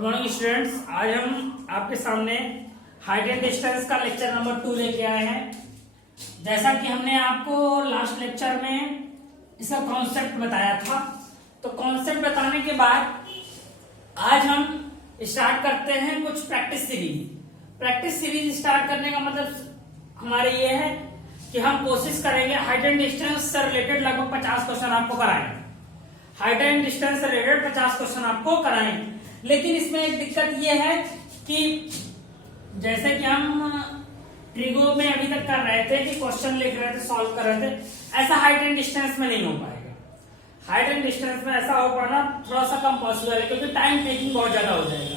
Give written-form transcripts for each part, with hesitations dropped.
Good morning students. आज हम आपके सामने हाइट एंड डिस्टेंस का लेक्चर नंबर 2 लेके आए हैं। जैसा कि हमने आपको लास्ट लेक्चर में इसका कॉन्सेप्ट बताया था, तो कॉन्सेप्ट बताने के बाद आज हम स्टार्ट करते हैं कुछ practice series. Practice series start करने का मतलब हमारे ये है कि हम कोशिश करेंगे हाइट एंड डिस्टेंस से रिलेटेड लगभग 50 क्वेश्चन आपको कराएंगे। हाइट एंड डिस्टेंस से रिलेटेड 50 क्वेश्चन आपको कराएंगे, लेकिन इसमें एक दिक्कत यह है कि जैसे कि हम ट्रिगो में अभी तक कर रहे थे कि क्वेश्चन लिख रहे थे, सॉल्व कर रहे थे, ऐसा हाइट एंड डिस्टेंस में नहीं हो पाएगा। हाइट एंड डिस्टेंस में ऐसा हो पाना थोड़ा सा कम पॉसिबल है, क्योंकि टाइम टेकिंग बहुत ज्यादा हो जाएगा,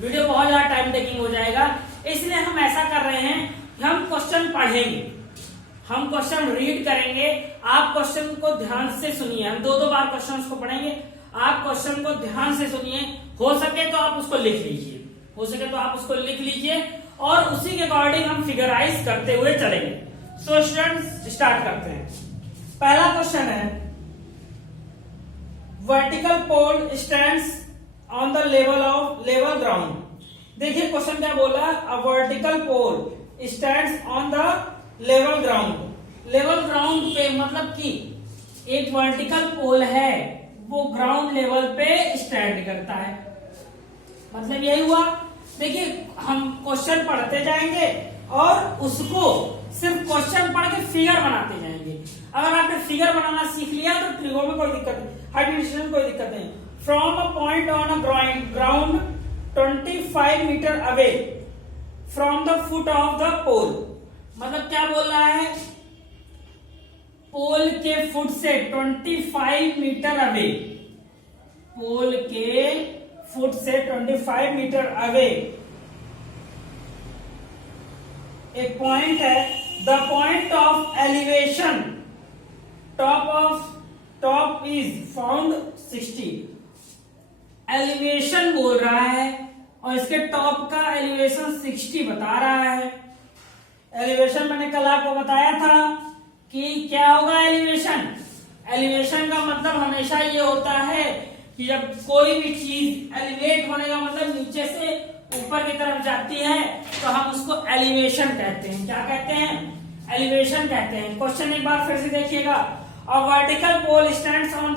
वीडियो बहुत ज्यादा टाइम टेकिंग हो जाएगा। इसलिए हम ऐसा कर रहे हैं कि हम क्वेश्चन पढ़ेंगे, हम क्वेश्चन रीड करेंगे। आप क्वेश्चन को ध्यान से सुनिए, हम दो बार क्वेश्चन को पढ़ेंगे। आप क्वेश्चन को ध्यान से सुनिए, हो सके तो आप उसको लिख लीजिए, हो सके तो आप उसको लिख लीजिए और उसी के अकॉर्डिंग हम फिगराइज करते हुए चलेंगे। सो स्टूडेंट्स स्टार्ट करते हैं। पहला क्वेश्चन है, vertical pole stands on the level ground. देखिए क्वेश्चन क्या बोला, a vertical pole stands on the level ground. Level ground पे मतलब कि एक वर्टिकल पोल है, वो ग्राउंड लेवल पे स्टैंड करता है, मतलब यही हुआ। देखिए हम क्वेश्चन पढ़ते जाएंगे और उसको सिर्फ क्वेश्चन पढ़ के फिगर बनाते जाएंगे। अगर आपने फिगर बनाना सीख लिया तो ट्रिगो में कोई दिक्कत नहीं, हाइट एंड डिस्टेंस में कोई दिक्कत नहीं। From a point on a ground 25 metre away from the foot of the pole. मतलब क्या बोल रहा है, पोल के फुट से 25 मीटर अवे, पोल के फुट से 25 मीटर अवे एक पॉइंट है। The point of elevation top is found 60। Elevation बोल रहा है और इसके टॉप का एलिवेशन 60 बता रहा है। एलिवेशन मैंने कल आपको बताया था कि क्या होगा एलिवेशन। एलिवेशन का मतलब हमेशा ये होता है कि जब कोई भी चीज एलिवेट होने का मतलब नीचे से ऊपर की तरफ जाती है तो हम उसको एलिवेशन कहते हैं। क्या कहते हैं? एलिवेशन कहते हैं। क्वेश्चन एक बार फिर से देखिएगा, a vertical pole stands on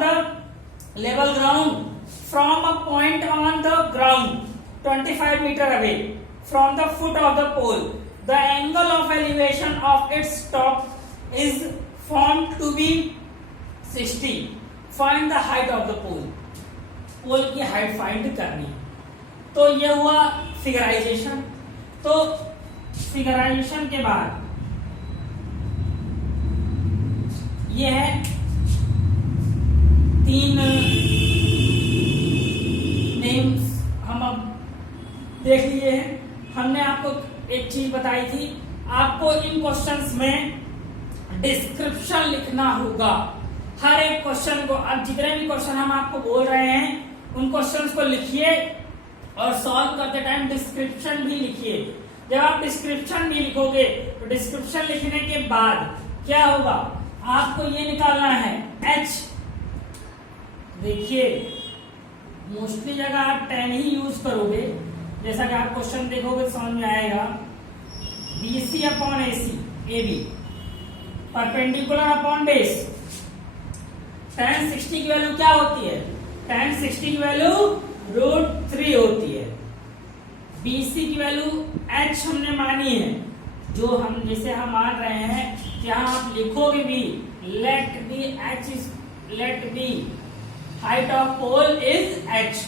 the level ground from a point on the ground 25 metre away from the foot of the pole. The angle of elevation of its top is found to be 60. Find the height of the pole. पोल की height find करनी है। तो ये हुआ फिगराइजेशन। तो फिगराइजेशन के बाद ये है 3 नेम्स हम अब देख लिए हैं। हमने आपको एक चीज बताई थी, आपको इन क्वेश्चंस में डिस्क्रिप्शन लिखना होगा। हर एक क्वेश्चन को, अब जितने भी क्वेश्चन हम आपको बोल रहे हैं उन क्वेश्चंस को लिखिए और सॉल्व करते टाइम डिस्क्रिप्शन भी लिखिए। जब आप डिस्क्रिप्शन भी लिखोगे तो डिस्क्रिप्शन लिखने के बाद क्या होगा, आपको ये निकालना है एच। देखिए मोस्टली जगह आप 10 ही यूज करोगे, जैसा कि आप क्वेश्चन देखोगे तो समझ में आएगा। BC upon AC, AB perpendicular upon base. tan 60 की वैल्यू क्या होती है? tan 60 की वैल्यू √3 होती है। BC की वैल्यू H हमने मानी है, जो हम जैसे हम मान रहे हैं कि आप लिखोगे भी let be height of pole is H,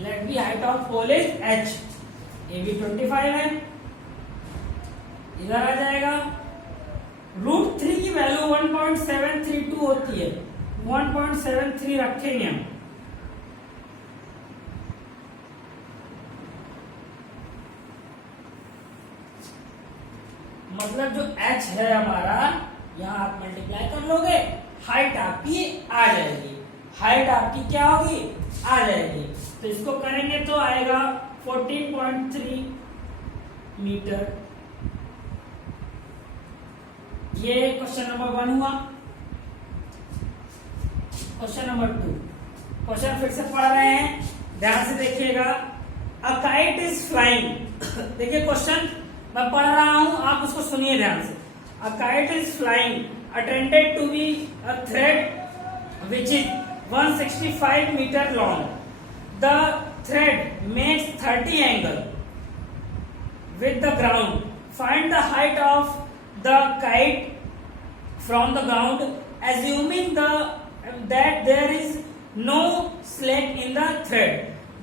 let be height of pole is H। AB 25 है, इधर आ जाएगा। √3 की वैल्यू 1.732 होती है, 1.73 रखेंगे हम। मतलब जो H है हमारा, यहां आप मल्टीप्लाई कर लोगे, हाइट आपकी आ जाएगी। हाइट आपकी क्या होगी? आ जाएगी। तो इसको करेंगे तो आएगा 14.3 मीटर। ये क्वेश्चन नंबर 1 हुआ। क्वेश्चन नंबर 2, क्वेश्चन फिर से पढ़ रहे हैं। ध्यान से देखिएगा, अ काइट इज फ्लाइंग। देखिए क्वेश्चन मैं पढ़ रहा हूं, आप उसको सुनिए ध्यान से। A kite is flying attended to be a thread which is 165 metre long. The thread makes 30 angle with the ground. Find the height of the kite from the ground, assuming that there is no slack in the thread.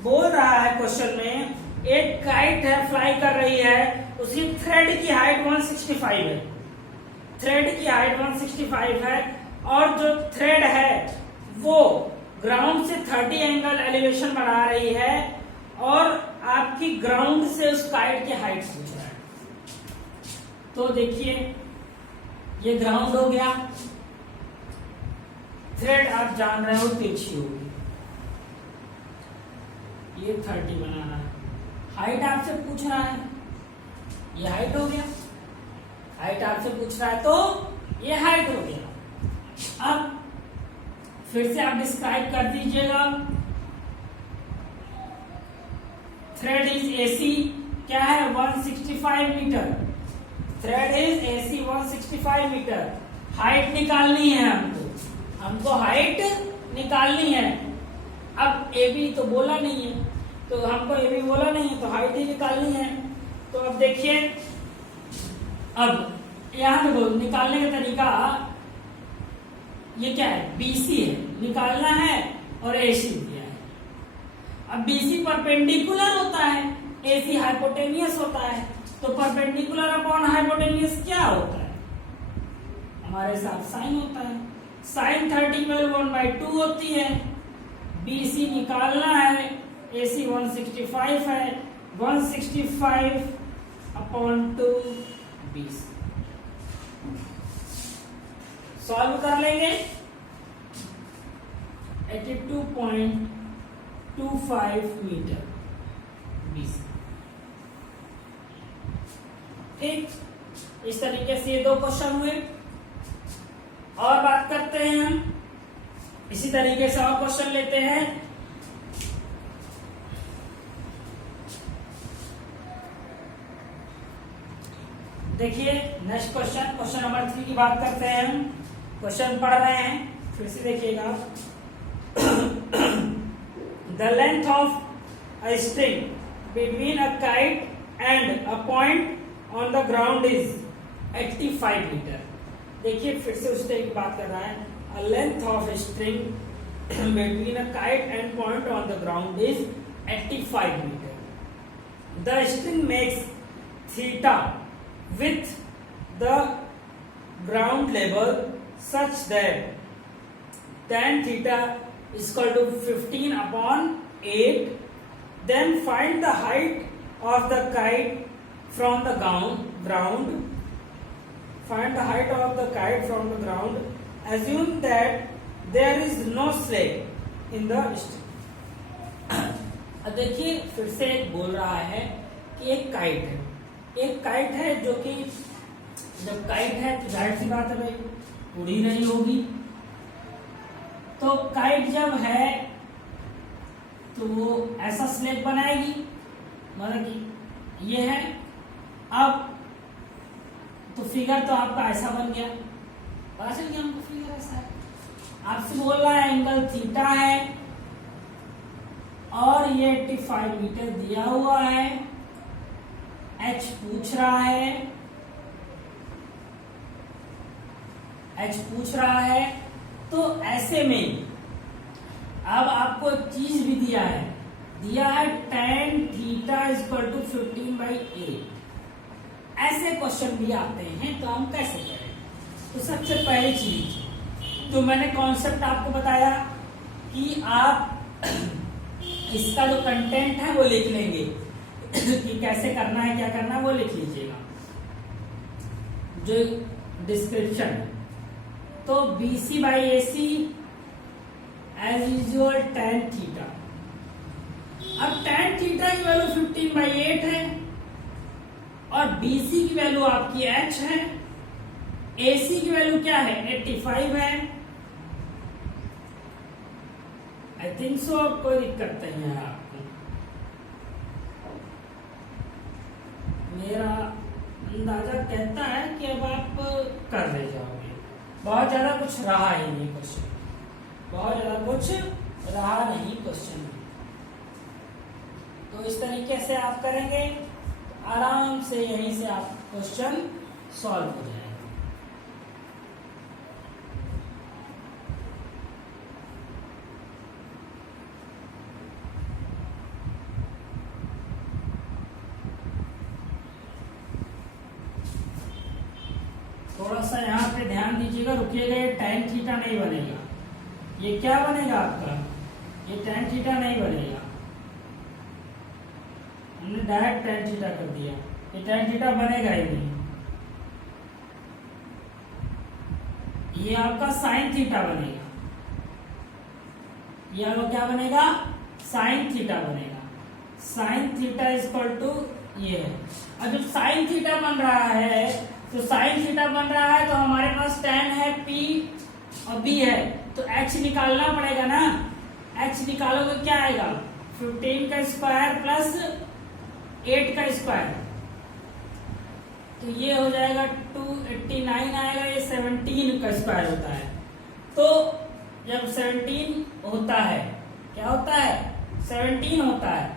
बोल रहा है question में, एक kite है, fly कर रही है, उसकी थ्रेड की हाइट 165 है। थ्रेड की हाइट 165 है और जो थ्रेड है वो ग्राउंड से 30 एंगल एलिवेशन बना रही है और आपकी ग्राउंड से उस काइट की हाइट पूछ रहा है। तो देखिए ये ग्राउंड हो गया, थ्रेड आप जान रहे हो तिरछी होगी, ये 30 बनाना है, हाइट आपसे पूछ रहा है, ये हाइट हो गया, हाइट आपसे पूछ रहा है तो ये हाइट हो गया। अब फिर से आप डिस्क्राइब कर दीजिएगा। थ्रेड इज एसी क्या है 165 metre, thread is AC 165 metre. Height निकालनी है हमको हाइट निकालनी है। अब ए बी तो बोला नहीं है, तो हमको ए बी बोला नहीं है तो हाइट ही निकालनी है। तो अब देखिए, अब यहां देखो निकालने का तरीका, ये क्या है बीसी है, निकालना है और एसी दिया है। अब बीसी परपेंडिकुलर होता है, एसी हाइपोटेनियस होता है, तो परपेंडिकुलर अपॉन हाइपोटेनियस क्या होता है हमारे साथ साइन होता है। साइन 30 में 1/2 होती है। बीसी निकालना है, एसी 165 है, 165 अपॉन 2 बीसी। सॉल्व कर लेंगे, 82.25 मीटर बीसी। ठीक, इस तरीके से ये 2 क्वेश्चन हुए। और बात करते हैं हम, इसी तरीके से और क्वेश्चन लेते हैं। देखिए नेक्स्ट क्वेश्चन, क्वेश्चन नंबर 3 की बात करते हैं हम। क्वेश्चन पढ़ रहे हैं, फिर से देखिएगा। The length of a string between a kite and a point on the ground is 85 metre. देखिए फिर से उस की बात कर रहा है। A length of a string between a kite and point on the ground is 85 meter. The string makes theta with the ground level such that tan theta is equal to 15 upon 8. Then find the height of the kite from the ground. Find the height of the kite from the ground. Assume that there is no slack in the string. अब देखिए फिर से बोल रहा है कि एक kite है, एक काइट है जो कि जब काइट है तो जाहिर सी बात है भाई उड़ ही रही होगी। तो काइट जब है तो वो ऐसा स्लेक बनाएगी, मतलब कि ये है। अब तो फिगर तो आपका ऐसा बन गया, पता चल गया हमको फिगर ऐसा है। आपसे बोल रहा है एंगल थीटा है और ये 85 मीटर दिया हुआ है, एच पूछ रहा है, एच पूछ रहा है। तो ऐसे में अब आपको एक चीज भी दिया है tan theta is equal to 15/8। ऐसे क्वेश्चन भी आते हैं तो हम कैसे करें? तो सबसे पहली चीज तो मैंने कॉन्सेप्ट आपको बताया कि आप इसका जो कंटेंट है वो लिख लेंगे कि कैसे करना है, क्या करना है वो लिख लीजिएगा, जो डिस्क्रिप्शन है। तो BC/AC as usual tan theta. अब tan थीटा की वैल्यू 15/8 है और BC की वैल्यू आपकी h है, AC की वैल्यू क्या है 85 है। आई थिंक सो, कोई दिक्कत नहीं है आपको। मेरा अंदाजा कहता है कि अब आप कर ले जाओगे। बहुत ज्यादा कुछ रहा ही नहीं क्वेश्चन, बहुत ज्यादा कुछ रहा नहीं क्वेश्चन में। तो इस तरीके से आप करेंगे, आराम से यहीं से आप क्वेश्चन सॉल्व हो जाएगा। थोड़ा सा यहाँ पे ध्यान दीजिएगा, रुकिएगा। ये tan थीटा नहीं बनेगा, ये क्या बनेगा आपका, ये tan थीटा नहीं बनेगा। हमने डायरेक्ट tan थीटा कर दिया, ये tan थीटा बनेगा ही नहीं। ये आपका sin थीटा बनेगा, ये आपका क्या बनेगा, sin थीटा बनेगा। sin थीटा इक्वल टू ये है। अब जब sin थीटा बन रहा है तो sin थीटा बन रहा है तो हमारे पास tan है, P और B है, तो H निकालना पड़ेगा ना। H निकालोगे क्या आएगा, 15 का स्क्वायर प्लस 8 का स्क्वायर, तो ये हो जाएगा 289 आएगा। ये 17 का स्क्वायर होता है। तो जब 17 होता है, क्या होता है, 17 होता है।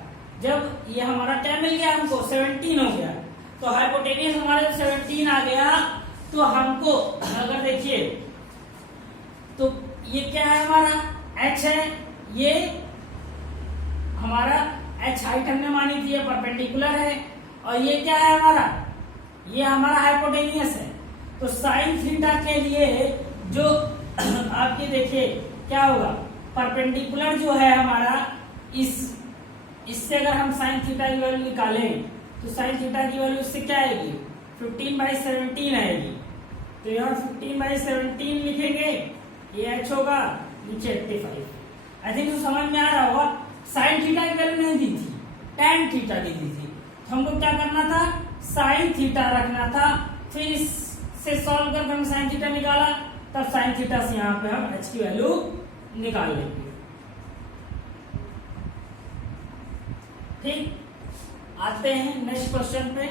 जब ये हमारा क्या मिल गया, हमको 17 हो गया, तो हाइपोटेनियस हमारे 17 आ गया। तो हमको अगर देखिए तो ये क्या है, हमारा h है, ये हमारा h हाइट हमने मानी थी, ये परपेंडिकुलर है। और ये क्या है हमारा, ये हमारा हाइपोटेनियस है। तो साइन थीटा के लिए जो आपके देखिए क्या होगा, परपेंडिकुलर जो है हमारा, इससे अगर हम साइन थीटा की वैल्यू निकालें तो साइन थीटा की वैल्यू इससे क्या आएगी, 15/17 आएगी। तो यहाँ 15/17 लिखेंगे, ये h होगा, नीचे 85। आई थिंक तो समझ में आ रहा होगा। साइन थीटा की वैल्यू नहीं दी थी, tan थीटा की दी थी। तो हमको क्या करना था, साइन थीटा रखना था। फिर इससे सॉल्व करके हम साइन थीटा निकाला, तब साइन थीटा से यहाँ पे हम h की वैल्यू निकाल लेंगे। ठीक, आते हैं नेक्स्ट क्वेश्चन पे।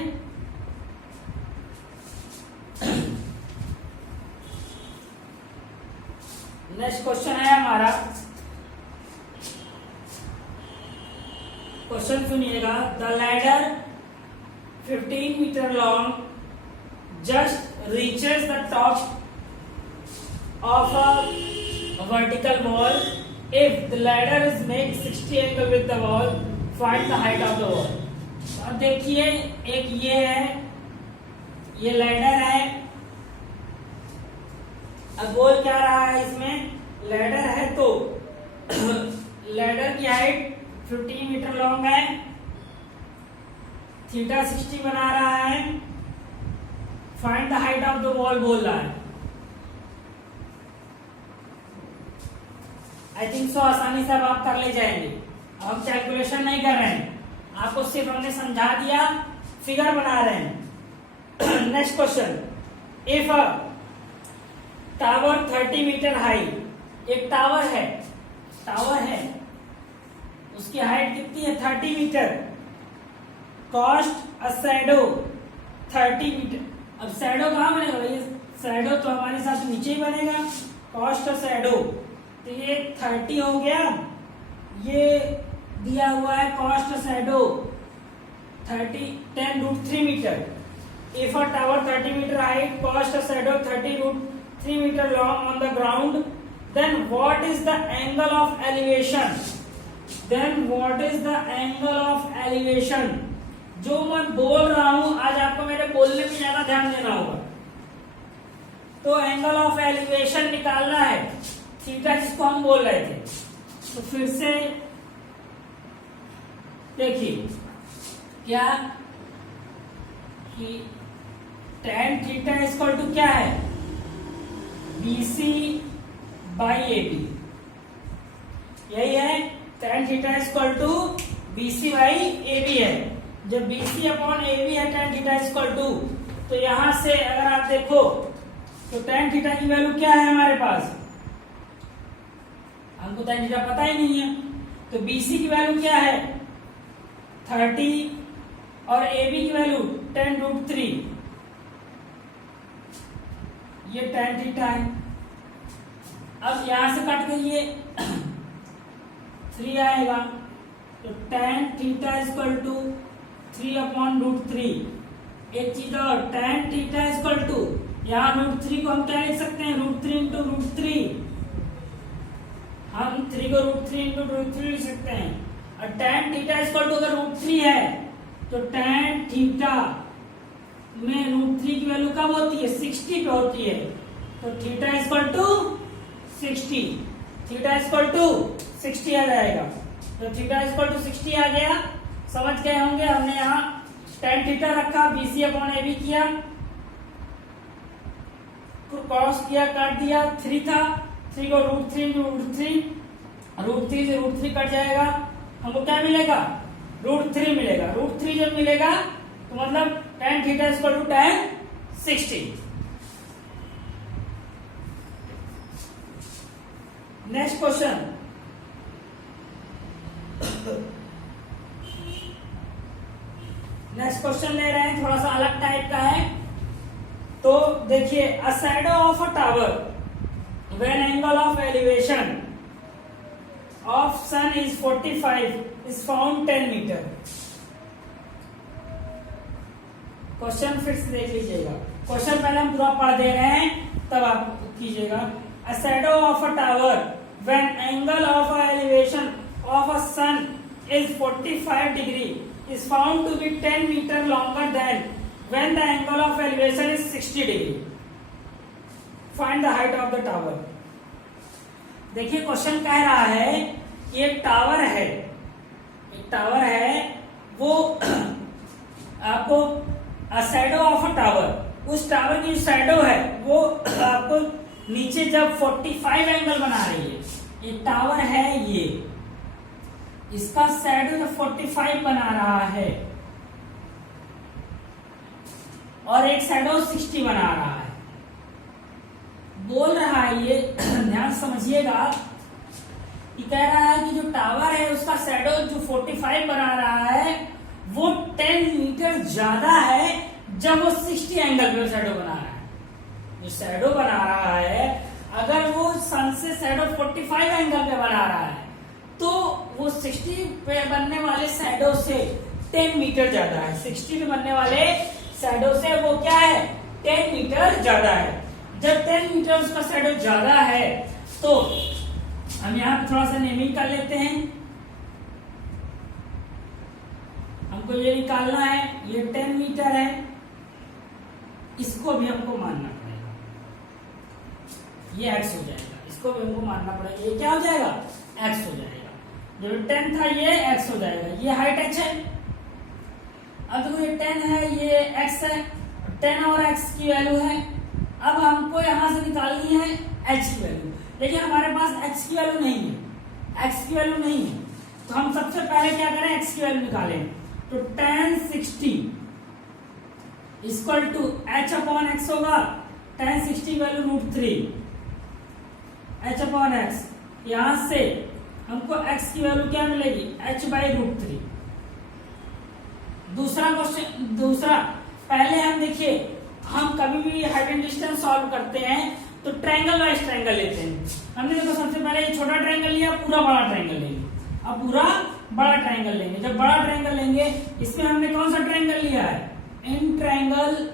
नेक्स्ट क्वेश्चन है हमारा, क्वेश्चन सुनिएगा। The ladder 15 metre long just reaches the top of a vertical wall. If the ladder is make 60 angle with the wall, find the height of the wall. अब देखिए, एक ये है, ये लैडर है। अब बोल क्या रहा है इसमें, लैडर है तो लैडर की हाइट 15 मीटर लॉन्ग है, थीटा 60 बना रहा है, find the height of the wall बोल रहा है। आई थिंक सो आसानी से अब आप कर ले जाएंगे। अब हम कैलकुलेशन नहीं कर रहे हैं, आपको सिर्फ हमने समझा दिया, फिगर बना रहे हैं। Next question, if a tower 30 metre high, एक टावर है, उसकी हाइट कितनी है, 30 metre. Cost a shadow 30 metre. अब शैडो कहाँ बनेगा, ये शैडो तो हमारे साथ नीचे ही बनेगा। कॉस्ट अ शैडो, तो ये 30 हो गया। ये दिया हुआ है cast shadow 10√3 metre. If a tower 30 metre height, cast shadow 30√3 metre long on the ground, then what is the angle of elevation. जो मैं बोल रहा हूं, आज आपको मेरे बोलने में ज्यादा ध्यान देना होगा। तो एंगल ऑफ एलिवेशन निकालना है, थीटा जिसको हम बोल रहे थे। तो फिर से देखिए क्या कि tan थीटा इक्वल टू क्या है, BC/AB। यही है, tan theta equal to BC/AB है। जब BC/AB है tan थीटा इक्वल टू, तो यहां से अगर आप देखो तो tan थीटा की वैल्यू क्या है हमारे पास, हमको tan थीटा पता ही नहीं है। तो BC की वैल्यू क्या है, 30 और ए बी की वैल्यू tan√3, ये tan थीटा है। अब यहां से कट गई ये 3 आएगा, तो tan थीटा इक्वल टू 3/√3। एक चीज और, tan थीटा इक्वल टू, यहाँ √3 को हम क्या लिख सकते हैं, √3 × √3, हम 3 को √3 × √3 लिख सकते हैं। और tan थीटा इक्वल टू अगर √3 है तो tan थीटा में √3 की वैल्यू कब होती है, 60 पे होती है, तो theta equal to 60, theta equal to 60 आ जाएगा। तो थीटा इक्वल टू 60 आ गया, समझ गए होंगे। हमने यहाँ tan थीटा रखा, BC/AB किया, क्रॉस किया, काट दिया, 3 था, 3 को √3 × √3, √3 से √3 कट जाएगा, हमको क्या मिलेगा, √3 मिलेगा। √3 जब मिलेगा तो मतलब tan theta equal to tan 60। Next question, next question ले रहे हैं, थोड़ा सा अलग टाइप का है। तो देखिए, a shadow of a tower when angle of elevation of sun is 45 is found 10 metre. Question फिर से देख लीजिएगा, क्वेश्चन पहले हम पूरा पढ़ दे रहे हैं तब आप कीजिएगा। A shadow of a tower when angle of elevation of a sun is 45 degree is found to be 10 meter longer than when the angle of elevation is 60 degree. Find the height of the tower. देखिए question कह रहा है कि एक tower है, एक tower है, वो आपको शैडो ऑफ अ टावर, उस टावर की शैडो है वो आपको नीचे जब 45 एंगल बना रही है, एक टावर है ये, इसका शैडो जो 45 बना रहा है और एक शैडो 60 बना रहा है। बोल रहा है ये, ध्यान समझिएगा, कि कह रहा है कि जो टावर है उसका शैडो जो 45 बना रहा है वो 10 मीटर ज्यादा है जब वो 60 एंगल पे शैडो बना रहा है। जो शैडो बना रहा है अगर वो सन से शैडो 45 एंगल पे बना रहा है तो वो 60 पे बनने वाले शैडो से 10 मीटर ज्यादा है। 60 पे बनने वाले शैडो से वो क्या है, 10 मीटर ज्यादा है। जब 10 मीटर उसका शैडो ज्यादा है तो हम यहाँ पे थोड़ा सा नेमिंग कर लेते हैं। हमको ये निकालना है, ये 10 मीटर है, इसको भी हमको मानना पड़ेगा, ये x हो जाएगा, इसको भी हमको मानना पड़ेगा, ये क्या हो जाएगा, x हो जाएगा। जो 10 था ये x हो जाएगा, ये हाइट h है। अब देखो ये 10 है, ये x है, 10 और x की वैल्यू है। अब हमको यहां से निकालनी है h की वैल्यू, लेकिन हमारे पास x की वैल्यू नहीं है, x की वैल्यू नहीं है, तो हम सबसे पहले क्या करें, x की वैल्यू निकालें। तो tan 60 इक्वल टू h/x होगा, tan 60 वैल्यू √3 h/x, यहां से हमको x की वैल्यू क्या मिलेगी, h/√3। दूसरा क्वेश्चन, दूसरा, पहले हम देखिए, हम कभी भी हाइट एंड डिस्टेंस सॉल्व करते हैं तो ट्रायंगल वाइज ट्रायंगल लेते हैं। हमने देखो सबसे पहले ये छोटा ट्रायंगल लिया, पूरा बड़ा ट्रायंगल लेंगे, अब पूरा बड़ा ट्रायंगल लेंगे। जब बड़ा ट्रायंगल लेंगे, इसमें हमने कौन सा ट्रायंगल लिया है, इन ट्रायंगल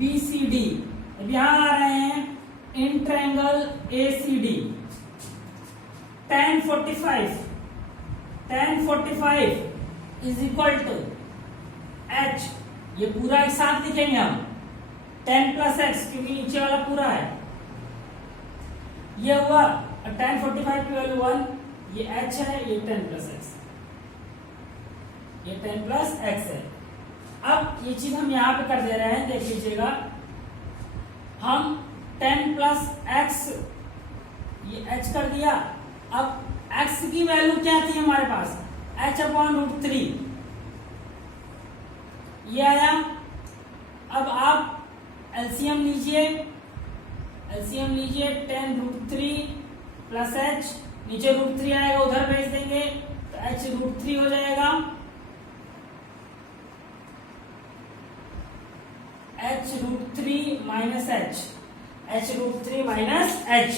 BCD। अब यहां आ रहे हैं in triangle ACD। tan 45 is equal to h, ये पूरा एक साथ लिखेंगे हम, 10 + x, क्योंकि नीचे वाला पूरा है, ये हुआ। tan 45 की वैल्यू 1, ये h है, ये 10 + x, ये 10 + x है। अब ये चीज हम यहां पे कर दे रहे हैं, देख लीजिएगा, हम 10 + x, ये h कर दिया। अब x की वैल्यू क्या थी हमारे पास, h/√3, ये आया। अब आप एलसीएम लीजिए, एलसीएम लीजिए, 10√3 + h, नीचे √3 आएगा, उधर भेज देंगे तो h√3 हो जाएगा। h√3 minus h, h√3 minus h,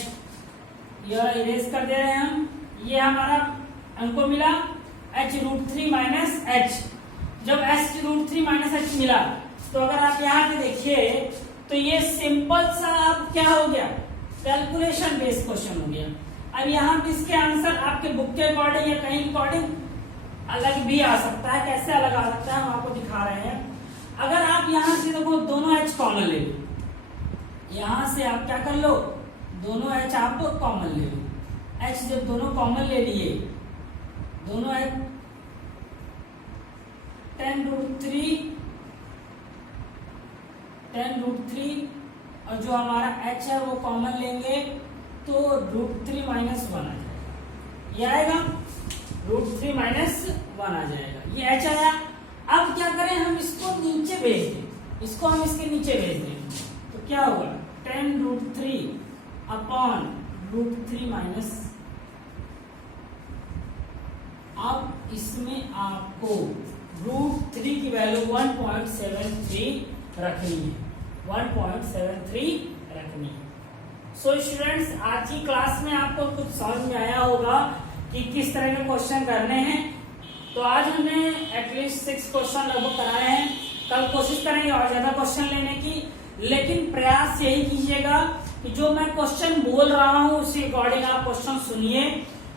ये इरेज कर दे रहे हैं हम। ये हमारा हमको मिला h√3 माइनस h। जब h√3 माइनस h मिला तो अगर आप यहाँ पे देखिए तो ये सिंपल सा अब क्या हो गया, कैलकुलेशन बेस्ड क्वेश्चन हो गया। अब यहाँ पे इसके आंसर आपके बुक के अकॉर्डिंग या कहीं अकॉर्डिंग अलग भी आ सकता है। कैसे अलग आ सकता है हम आपको दिखा रहे हैं। अगर आप यहाँ से देखो दोनों h कॉमन ले लो, यहाँ से आप क्या कर लो, दोनों h आप कॉमन ले लो। h जब दोनों कॉमन ले लिए, दोनों h 10√3 और जो हमारा h है वो कॉमन लेंगे तो √3 माइनस 1 आ जाएगा। ये आएगा √3 माइनस 1 आ जाएगा, ये h आया। अब क्या करें, हम इसको नीचे भेज दें, इसको हम इसके नीचे भेज दें तो क्या होगा 10√3 अपॉन √3 माइनस। अब इसमें आपको √3 की वैल्यू 1.73 रखनी है, 1.73 रखनी है। सो स्टूडेंट्स, आज की क्लास में आपको कुछ समझ में आया होगा कि किस तरह के क्वेश्चन करने हैं। तो आज हमने एटलीस्ट 6 क्वेश्चन लगभग कराए हैं। कल कोशिश करेंगे और ज्यादा क्वेश्चन लेने की, लेकिन प्रयास यही कीजिएगा कि जो मैं क्वेश्चन बोल रहा हूँ उसी अकॉर्डिंग आप क्वेश्चन सुनिए,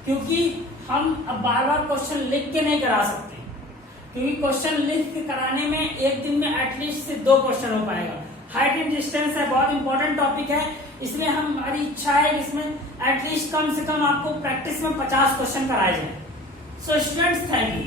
क्योंकि हम अब बार बार क्वेश्चन लिख के नहीं करा सकते, क्योंकि क्वेश्चन लिख के कराने में एक दिन में एटलीस्ट से 2 क्वेश्चन हो पाएगा। हाइट एंड डिस्टेंस है, बहुत इंपॉर्टेंट टॉपिक है, इसलिए हमारी इच्छा है इसमें एटलीस्ट कम से कम आपको प्रैक्टिस में 50 क्वेश्चन कराए जाए। So students, thank you.